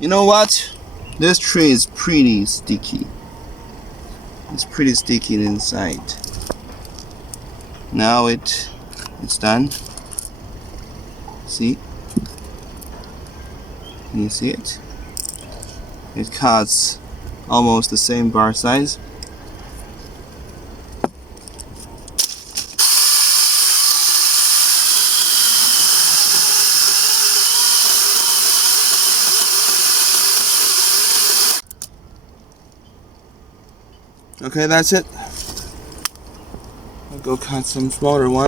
You know what? This tree is pretty sticky. It's pretty sticky inside. Now it's done. See? Can you see it? It cuts almost the same bar size. Okay, that's it. I'll go cut some smaller ones.